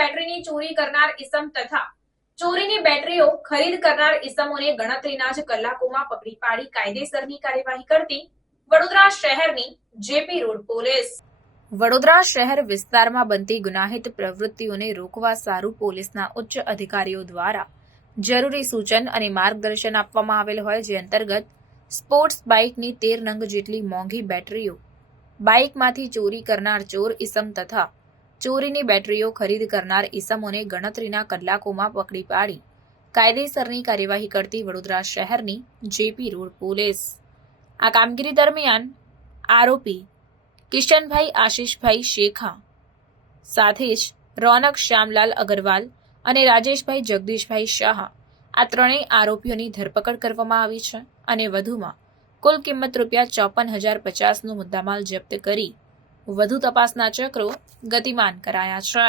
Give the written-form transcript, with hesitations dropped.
બેટરીની ચોરી કરનાર ઇસમ તથા ચોરીની બેટરીઓ ખરીદ કરનાર ઇસમોને ગણતરીના જ કલાકોમાં પકડી પાડી કાયદેસરની કાર્યવાહી કરતી વડોદરા શહેરની જેપી રોડ પોલીસ. વડોદરા શહેર વિસ્તારમાં બનતી ગુનાહિત પ્રવૃત્તિઓને રોકવા સારું પોલીસના ઉચ્ચ અધિકારીઓ દ્વારા જરૂરી સૂચન અને માર્ગદર્શન આપવામાં આવેલ હોય, જે અંતર્ગત સ્પોર્ટ્સ બાઇકની 13 નંગ જેટલી મોંઘી બેટરીઓ બાઇકમાંથી ચોરી કરનાર ચોર ઇસમ તથા ચોરીની બેટરીઓ ખરીદ કરનાર ઇસમોને ગણતરીના કલાકોમાં પકડી પાડી કાયદેસરની કાર્યવાહી કરતી વડોદરા શહેરની જેપી રોડ પોલીસ. આ કામગીરી દરમિયાન આરોપી કિશનભાઈ આશીષભાઈ શેખા સાથે જ રોનક શ્યામલાલ અગરવાલ અને રાજેશભાઈ જગદીશભાઈ શાહ આ ત્રણેય આરોપીઓની ધરપકડ કરવામાં આવી છે અને વધુમાં કુલ કિંમત ₹54,050નો મુદ્દામાલ જપ્ત કરી વધુ તપાસના ચક્રો ગતિમાન કરાયા છે.